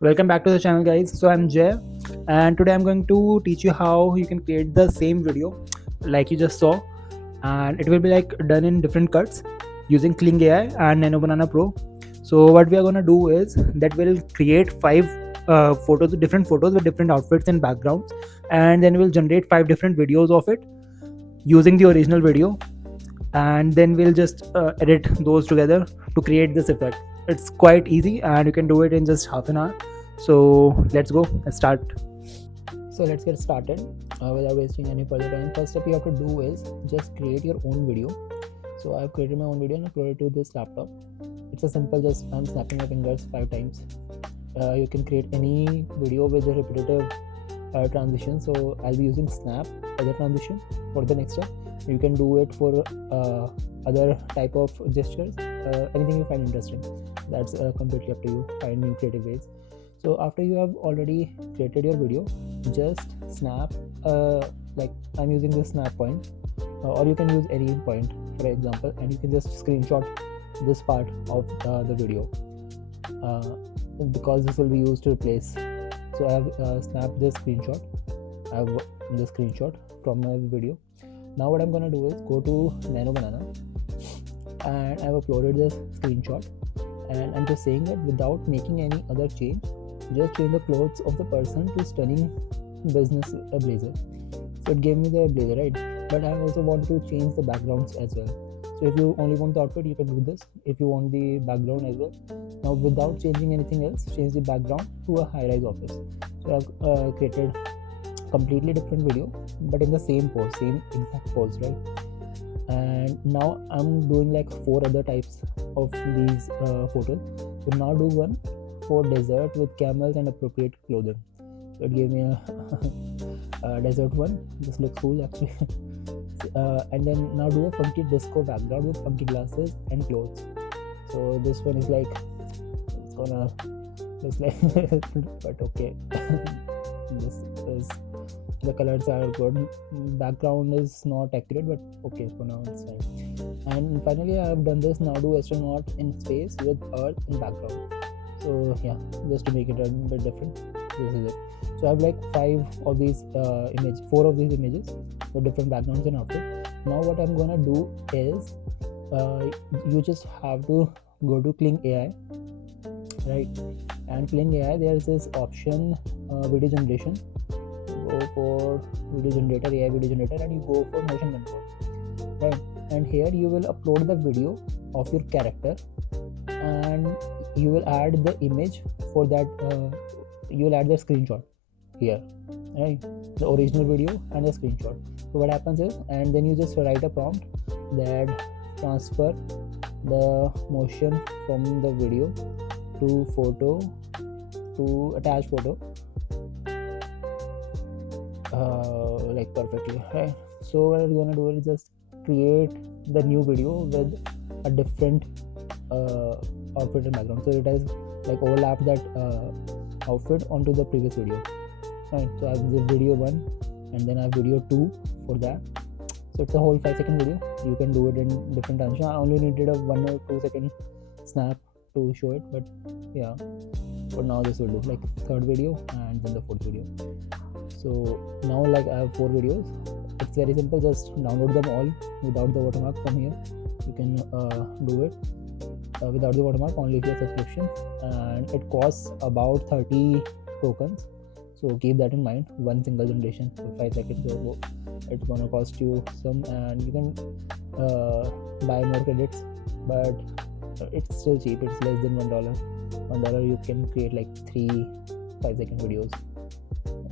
Welcome back to the channel, guys. So I'm Jay, and today I'm going to teach you how you can create the same video like you just saw, and it will be like done in different cuts using Kling AI and Nano Banana Pro. So what we are gonna do is that we'll create five different photos with different outfits and backgrounds, and then we'll generate five different videos of it using the original video, and then we'll just edit those together to create this effect. It's quite easy and you can do it in just half an hour. So let's go and start. So let's get started without wasting any further time. First step you have to do is just create your own video. So I've created my own video and uploaded to this laptop. It's a simple, just I'm snapping my fingers 5 times. You can create any video with a repetitive transition. So I'll be using snap as a transition for the next step. You can do it for other type of gestures, anything you find interesting. That's completely up to you. Find new creative ways. So after you have already created your video, just snap, like I'm using this snap point, or you can use any point for example, and you can just screenshot this part of the video, because this will be used to replace. So I have snapped this screenshot. I have the screenshot from my video. Now what I'm gonna do is go to Nano Banana, and I've uploaded this screenshot, and I'm just saying that without making any other change, just change the clothes of the person to stunning business blazer. So it gave me the blazer, right? But I also want to change the backgrounds as well. So if you only want the outfit, you can do this. If you want the background as well, now without changing anything else, change the background to a high-rise office. So I've created completely different video, but in the same pose, same exact pose, right? And now I'm doing like 4 other types of these photos. So now do one for desert with camels and appropriate clothing. So it gave me a desert one. This looks cool actually. And then now do a funky disco background with funky glasses and clothes. So this one is like, it's gonna looks like but okay. This is, the colors are good, background is not accurate, but okay, for now it's fine. And finally I have done this. Now do astronaut in space with earth in background. So yeah, just to make it a bit different, this is it. So I have like 4 of these images with different backgrounds and outfits. Now what I'm gonna do is you just have to go to Kling AI, right? And Kling AI, there is this option, video generation. Go for video generator, AI video generator, and you go for motion control, right? And here you will upload the video of your character, and you will add the image for that. You will add the screenshot here, right? The original video and the screenshot. So what happens is, and then you just write a prompt that transfer the motion from the video to photo, to attach photo, like perfectly, right? So what we're gonna do is just create the new video with a different outfit and background, so it has like overlapped that outfit onto the previous video, right? So I have the video 1, and then I have video 2 for that. So it's a whole 5-second video. You can do it in different transition. I only needed a 1 or 2 second snap to show it, but yeah, for now this will do, like 3rd video and then the 4th video. So now like I have 4 videos. It's very simple, just download them all without the watermark from here. You can do it without the watermark, only if you have subscription, and it costs about 30 tokens. So keep that in mind. One single generation for 5 seconds, so it's gonna cost you some, and you can buy more credits, but it's still cheap. It's less than $1. $1 you can create like 3 5-second videos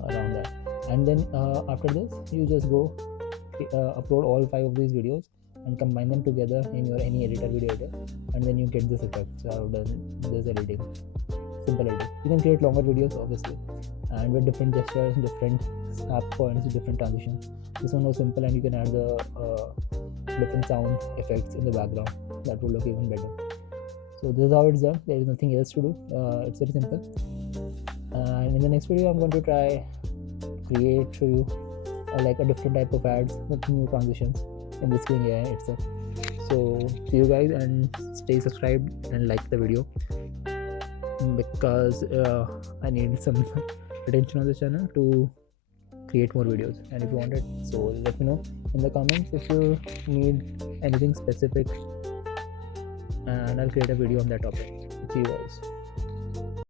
around that. And then after this you just go upload all 5 of these videos and combine them together in your any editor, video editor, and then you get this effect. So I've done this editing, simple editing. You can create longer videos obviously, and with different gestures, different snap points, different transitions. This one was simple, and you can add the different sound effects in the background. That will look even better. So this is how it's done. There is nothing else to do. It's very simple. And in the next video I'm going to try create for you like a different type of ads with new transitions in this Kling AI itself. So see you guys, and stay subscribed and like the video, because I need some attention on the channel to create more videos. And if you want it, so let me know in the comments if you need anything specific, and I'll create a video on that topic. See you guys.